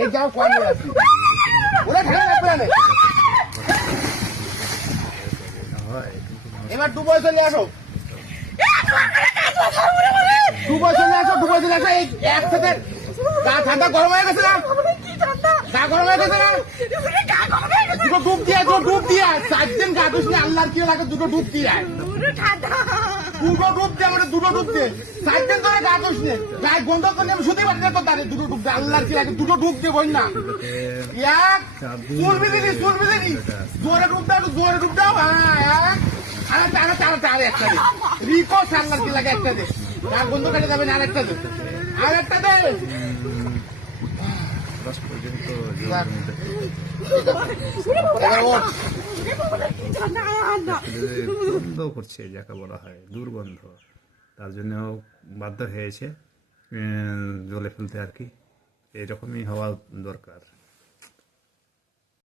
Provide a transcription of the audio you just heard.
এই যাও কোয়ানে আছে ওরা ঢাকা লাগবে না এবার দুবাই চলে আসো দুবাই চলে আসো এই একসাথে গা ঠান্ডা গরম হয়ে গেছে না গা গরম হয়ে গেছে না দুটো ডুব দিয়ে 4 দিন গা ধুসনি আল্লাহর কি লাগে দুটো ডুব দিয়ে দুটো ডুব দিয়ে 4 দিন ধরে গা ধুসনি গায়ে গন্ধ করে আমি শুধু পারছি তো তাদের দুটো ডুব দিয়ে আল্লাহর কি লাগে দুটো ডুব দিয়ে বই না এক চুল বিদিনি জোরে ডুব দাও হ্যাঁ তারা একটা দে রিকো আল্লাহর কি লাগে একটা দে গা গন্ধ কেটে যাবে না আরেকটা দে গন্ধ করছে যাকে বলা হয় দুর্গন্ধ, তার জন্য বাধ্য হয়েছে জলে ফেলতে আর কি। এরকমই হওয়া দরকার।